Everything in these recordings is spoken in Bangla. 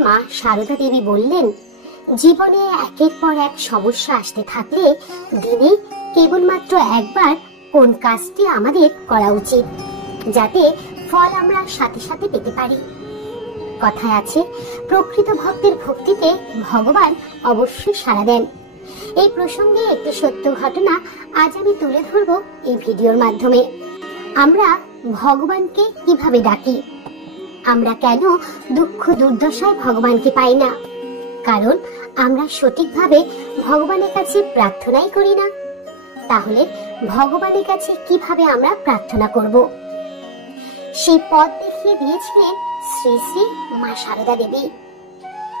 মা সারদা দেবী বললেন, জীবনে একের পর এক সমস্যা আসতে থাকলে দিনে কেবলমাত্র একবার কোন কাজটি আমাদের করা উচিত, যাতে ফল আমরা সাথে সাথে পেতে পারি। কথায় আছে, প্রকৃত ভক্তের ভক্তিতে ভগবান অবশ্যই সাড়া দেন। এই প্রসঙ্গে একটি সত্য ঘটনা আজ আমি তুলে ধরব এই ভিডিওর মাধ্যমে। আমরা ভগবানকে কিভাবে ডাকি? আমরা কেন দুঃখ দুর্দশায় ভগবানকে পাই না? কারণ আমরা সঠিকভাবে ভগবানের কাছে প্রার্থনাই করি না। তাহলে ভগবানের কাছে কিভাবে আমরা প্রার্থনা করব? সেই পথ দেখিয়ে দিয়েছিলেন শ্রী শ্রী মা সারদা দেবী।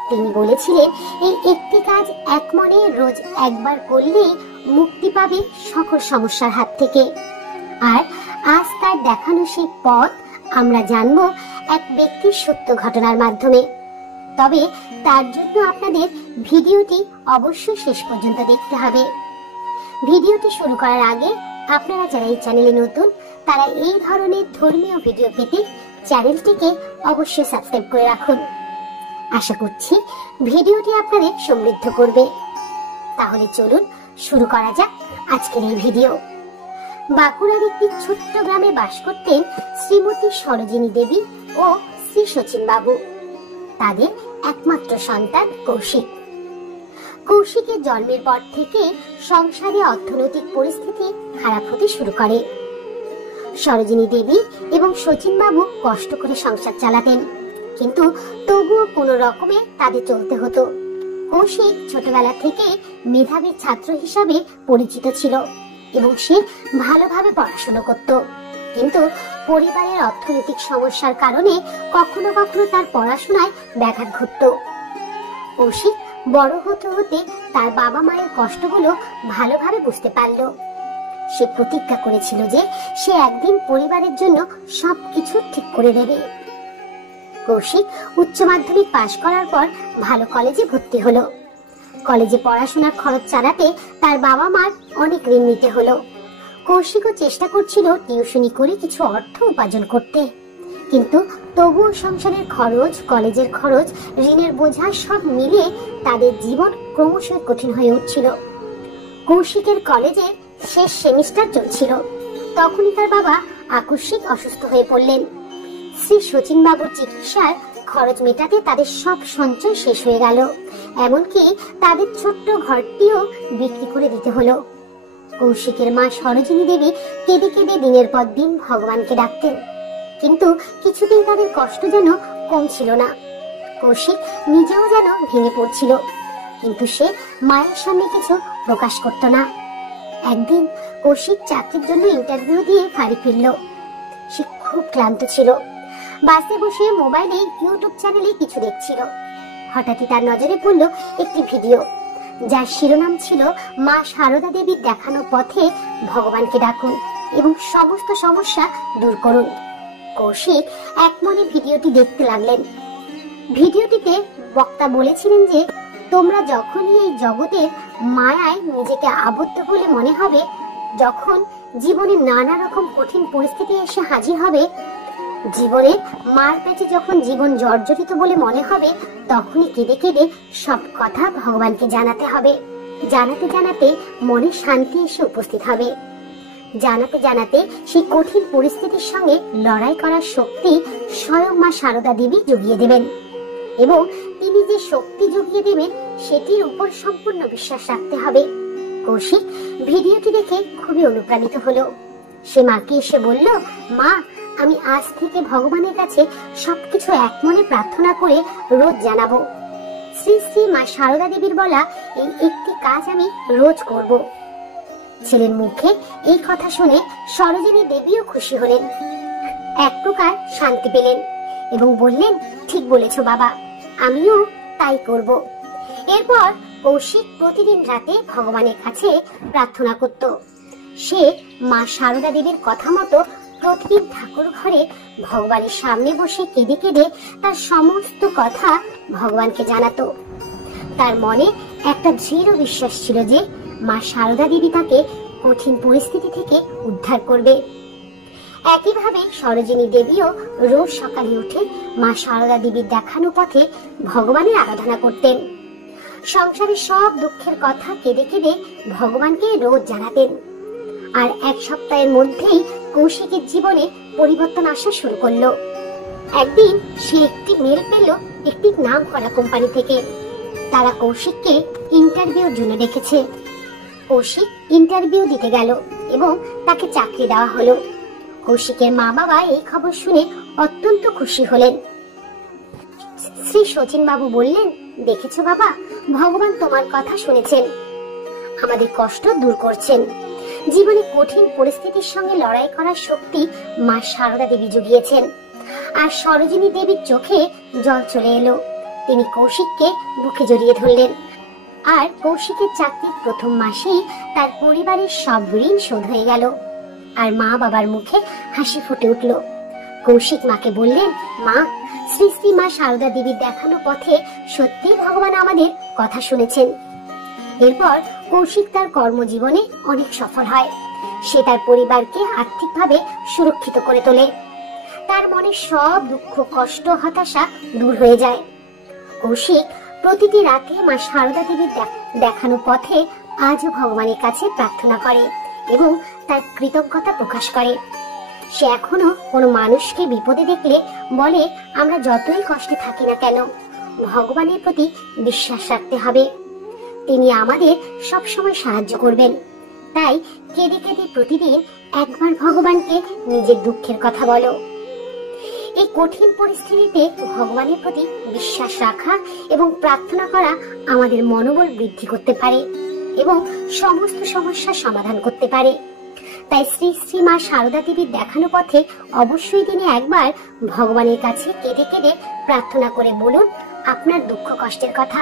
তিনি বলেছিলেন, এই একটি কাজ এক মনে রোজ একবার করলেই মুক্তি পাবে সকল সমস্যার হাত থেকে। আর আজ তার দেখানো সেই পথ আমরা জানব এক ব্যক্তির সত্য ঘটনার মাধ্যমে। তবে তার জন্য আপনাদের ভিডিওটি অবশ্যই শেষ পর্যন্ত দেখতে হবে। ভিডিওটি শুরু করার আগে আপনারা যারা এই চ্যানেলে নতুন, তারা এই ধরনের ধর্মীয় ভিডিও পেতে চ্যানেলটিকে অবশ্যই সাবস্ক্রাইব করে রাখুন। আশা করছি ভিডিওটি আপনাদের সমৃদ্ধ করবে। তাহলে চলুন শুরু করা যাক আজকের এই ভিডিও। বাঁকুড়ার একটি ছোট্ট গ্রামে বাস করতেন শ্রীমতী সরোজিনী দেবী ও শ্রী শচীন বাবু। তাদের একমাত্র সন্তান কৌশিক। কৌশিকের জন্মের পর থেকে সংসারে অর্থনৈতিক পরিস্থিতি খারাপ হতে শুরু করে। সরোজিনী দেবী এবং শচীন বাবু কষ্ট করে সংসার চালাতেন, কিন্তু তবুও কোনো রকমে তাদের চলতে হতো। কৌশিক ছোটবেলা থেকে মেধাবী ছাত্র হিসাবে পরিচিত ছিল এবং সে ভালোভাবে পড়াশোনা করত, কিন্তু পরিবারের অর্থনৈতিক সমস্যার কারণে কখনো কখনো তার পড়াশোনায় ব্যাঘাত ঘটত। কৌশিক বড় হতে হতে তার বাবা মায়ের কষ্টগুলো ভালোভাবে বুঝতে পারল। সে প্রতিজ্ঞা করেছিল যে সে একদিন পরিবারের জন্য সবকিছু ঠিক করে দেবে। কৌশিক উচ্চ মাধ্যমিক পাশ করার পর ভালো কলেজে ভর্তি হলো। কলেজে পড়াশোনার খরচ চালাতে তার বাবা মার অনেক ঋণ নিতে হলো। কৌশিকও চেষ্টা করছিল টিউশনি করে কিছু অর্থ উপার্জন করতে, কিন্তু তবুও সংসারের খরচ, কলেজের খরচ, ঋণের বোঝা সব মিলে তাদের জীবন ক্রমশ কঠিন হয়ে উঠছিল। কৌশিকের কলেজে শেষ সেমিস্টার চলছিল। তখনই তার বাবা আকস্মিক অসুস্থ হয়ে পড়লেন। শ্রী শচীন বাবুর চিকিৎসার খরচ মেটাতে তাদের সব সঞ্চয় শেষ হয়ে গেল, এমনকি তাদের ছোট্ট ঘরটিও বিক্রি করে দিতে হলো। কৌশিকের মা সরোজিনী দেবী কেঁদে কেঁদে দিনের পর দিন ভগবানকে ডাকতেন, কিন্তু কিছুতেই তাদের কষ্ট যেন কমছিল না। কৌশিক নিজেও যেন ভেঙে পড়ছিল, কিন্তু সে মায়ের সামনে কিছু প্রকাশ করত না। একদিন কৌশিক চাকরির জন্য ইন্টারভিউ দিয়ে বাড়ি ফিরল। সে খুব ক্লান্ত ছিল। বাসে বসে মোবাইলে ইউটিউব চ্যানেলে কিছু দেখছিল। হঠাৎই তার নজরে পড়ল একটি ভিডিও, যার শিরোনাম ছিল, মা সারদা দেবীর দেখানো পথে ভগবানকে ডাকুন এবং সমস্ত সমস্যা দূর করুন। কৌশিক একমনে ভিডিওটি দেখতে লাগলেন। ভিডিওটিতে বক্তা বলেছিলেন যে, তোমরা যখনই এই জগতের মায়ায় নিজেকে আবদ্ধ বলে মনে হবে, যখন জীবনে নানা রকম কঠিন পরিস্থিতি এসে হাজির হবে, জীবনের মার পেটে যখন জীবন জর্জরিত বলে মনে হবে, তখনই কেঁদে কেঁদে সব কথা ভগবানকে জানাতে হবে। জানাতে জানাতে মনে শান্তি এসে উপস্থিত হবে। জানাতে জানাতে সেই কঠিন পরিস্থিতির সঙ্গে লড়াই করার শক্তি স্বয়ং মা সারদা দেবী জুগিয়ে দেবেন, এবং তিনি যে শক্তি জুগিয়ে দেবেন সেটির উপর সম্পূর্ণ বিশ্বাস রাখতে হবে। কৌশিক ভিডিওটি দেখে খুবই অনুপ্রাণিত হলো। সে মাকে এসে বলল, মা, আমি আজ থেকে ভগবানের কাছে সবকিছু একমনে প্রার্থনা করে রোজ জানাবো। শ্রী শ্রী মা সারদা দেবীর বলা এই একটি কাজ আমি রোজ করব। ছেলের মুখে এই কথা শুনে সরোজিনী দেবীও খুশি হলেন, এক প্রকার শান্তি পেলেন এবং বললেন, ঠিক বলেছ বাবা, আমিও তাই করব। এরপর কৌশিক প্রতিদিন রাতে ভগবানের কাছে প্রার্থনা করত। সে মা সারদা দেবীর কথা মতো প্রতিদিন ঠাকুর ঘরে ভগবানের সামনে বসে কেঁদে কেঁদে তার সমস্ত কথা ভগবানকে জানাতো। তার মনে একটা দৃঢ় বিশ্বাস ছিল যে মা সারদা দেবী তাকে কঠিন পরিস্থিতি থেকে উদ্ধার করবে। একইভাবে সরোজিনী দেবীও রোজ সকালে উঠে মা সারদা দেবীর দেখানো পথে ভগবানের আরাধনা করতেন। সংসারের সব দুঃখের কথা কেঁদে কেঁদে ভগবানকে রোজ জানাতেন। আর এক সপ্তাহের মধ্যেই কৌশিকের জীবনে পরিবর্তন আসা শুরু করলো। একদিন সে একটি মেল পেল একটি নামকরা কোম্পানি থেকে। তারা কৌশিককে ইন্টারভিউর জন্য ডেকেছে। কৌশিক ইন্টারভিউ দিতে গেল এবং তাকে চাকরি দেওয়া হলো। কৌশিকের মা বাবা এই খবর শুনে অত্যন্ত খুশি হলেন। শ্রী শচীন বাবু বললেন, দেখেছো বাবা, ভগবান তোমার কথা শুনেছেন, আমাদের কষ্ট দূর করছেন। জীবনে কঠিন পরিস্থিতির সঙ্গে লড়াই করার শক্তি মা সারদা দেবী জুগিয়েছেন। আর সরোজিনী দেবীর চোখে জল চলে এলো। তিনি কৌশিককে বুকে জড়িয়ে ধরলেন। আর কৌশিকের চাকরির প্রথম মাসেই তার পরিবারের সব ঋণ শোধ হয়ে গেল। আর মা বাবার মুখে হাসি ফুটে উঠল। কৌশিক মাকে বললেন, মা, শ্রী শ্রী মা সারদা দেবীর দেখানো পথে সত্যি ভগবান আমাদের কথা শুনেছেন। এরপর কৌশিক তার কর্মজীবনে অনেক সফল হয়। সে তার পরিবারকে আর্থিকভাবে সুরক্ষিত করে তোলে। তার মনে সব দুঃখ, কষ্ট, হতাশা দূর হয়ে যায়। কৌশিক প্রতিটি রাতে মা সারদা দেবীর দেখানো পথে আজও ভগবানের কাছে প্রার্থনা করে এবং তার কৃতজ্ঞতা প্রকাশ করে। সে এখনো কোনো মানুষকে বিপদে দেখলে বলে, আমরা যতই কষ্টে থাকি না কেন, ভগবানের প্রতি বিশ্বাস রাখতে হবে, তিনি আমাদের সব সময় সাহায্য করবেন। তাই কেঁদে কেঁদে প্রতিদিন একবার ভগবানকে নিজের দুঃখের কথা বলো। এই কঠিন পরিস্থিতিতে ভগবানের প্রতি বিশ্বাস রাখা এবং প্রার্থনা করা আমাদের মনোবল বৃদ্ধি করতে পারে এবং সমস্ত সমস্যার সমাধান করতে পারে। তাই শ্রী শ্রী মা সারদা দেবীর দেখানো পথে অবশ্যই দিনে একবার ভগবানের কাছে কেঁদে কেঁদে প্রার্থনা করে বলুন আপনার দুঃখ কষ্টের কথা।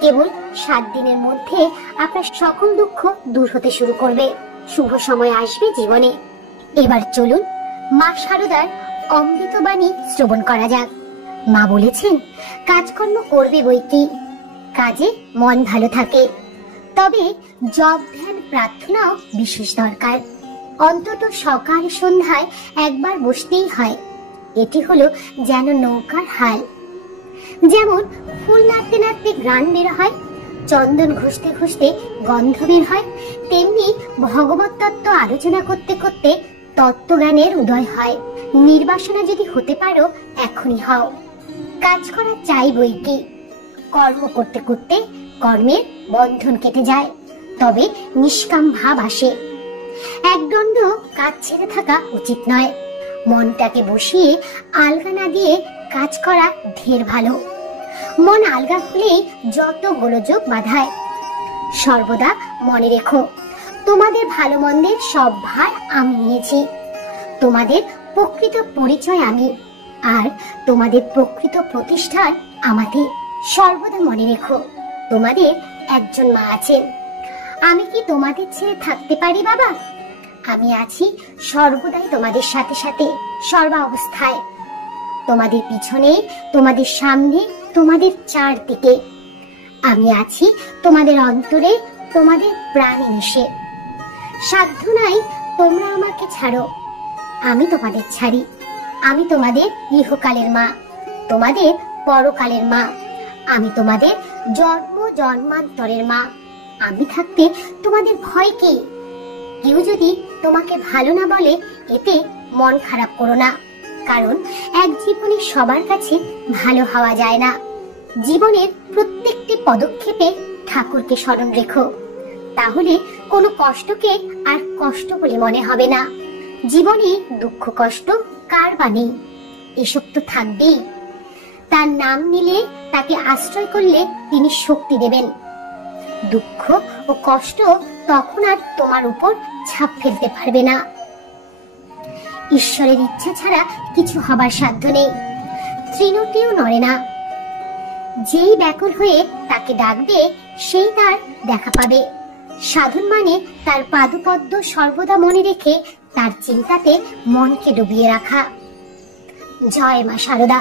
কেবল 7 দিনের মধ্যে আপনার সকল দুঃখ দূর হতে শুরু করবে। শুভ সময় আসবে জীবনে। এবার চলুন মা সারদার অমৃতবাণী শ্রবণ করা যাক। মা বলেছেন, কাজকর্ম করবে বই কি, কাজে মন ভালো থাকে, তবে জপ ধ্যান প্রার্থনাও বিশেষ দরকার। অন্তত সকাল সন্ধ্যায় একবার বসতেই হয়। এটি হলো যেন নৌকার হাল। যেমন ফুল নাড়তে নাড়তে ঘ্রাণ বের হয়, চন্দন ঘষতে ঘষতে গন্ধ বের হয়, তেমনি ভগবত তত্ত্ব আলোচনা করতে করতে তত্ত্বজ্ঞানের উদয় হয়। নির্বাসনা যদি হতে পারো এখনই হও। কাজ করা চাই বই কি, কর্ম করতে করতে কর্মের বন্ধন কেটে যায়, তবে নিষ্কাম ভাব আসে। একদণ্ড কাজ ছেড়ে থাকা উচিত নয়। মনটাকে বসিয়ে আলগা না দিয়ে কাজ করা ঢের ভালো। মন আলগা হলেই যত গোলযোগ বাধায়। সর্বদা মনে রেখো, তোমাদের ভালো মন্দের সব ভার আমি নিয়েছি। তোমাদের প্রকৃত পরিচয় আমি, আর তোমাদের প্রকৃত প্রতিষ্ঠান আমাতে। সর্বদা মনে রেখো, তোমাদের একজন মা আছেন। আমি কি তোমাদের ছেড়ে থাকতে পারি বাবা? আমি আছি সর্বদাই তোমাদের সাথে সাথে, সর্বা অবস্থায়। তোমাদের পিছনে, তোমাদের সামনে, তোমাদের চারদিকে। আমি আছি তোমাদের অন্তরে, তোমাদের প্রাণে মিশে। সাধ্য নাই তোমরা আমাকে ছাড়ো, আমি তোমাদের ছাড়ি। আমি তোমাদের ইহকালের মা, তোমাদের পরকালের মা। আমি তোমাদের জন্ম জন্মান্তরের মা। আমি থাকতে তোমাদের ভয় কি? কেউ যদি তোমাকে ভালো না বলে এতে মন খারাপ করো না, কারণ এক জীবনে সবার কাছে ভালো হওয়া যায় না। জীবনের প্রত্যেকটি পদক্ষেপে ঠাকুরকে স্মরণ রেখো, তাহলে কোনো কষ্টকে আর কষ্ট বলে মনে হবে না। জীবনে দুঃখ কষ্ট কার বা নেই, এসব তো থাকবেই। তার নাম নিলে, তাকে আশ্রয় করলে তিনি শক্তি দেবেন। দুঃখ ও কষ্ট তখন আর তোমার উপর ছাপ ফেলতে পারবে না। ঈশ্বরের ইচ্ছা ছাড়া কিছু হবার সাধ্য নেই। তৃণটিও নড়ে না। যেই ব্যাকুল হয়ে তাকে ডাকবে, সেই তার দেখা পাবে। সাধন মানে তার পাদপদ্ম সর্বদা মনে রেখে তার চিন্তাতে মনকে ডুবিয়ে রাখা। জয় মা সারদা।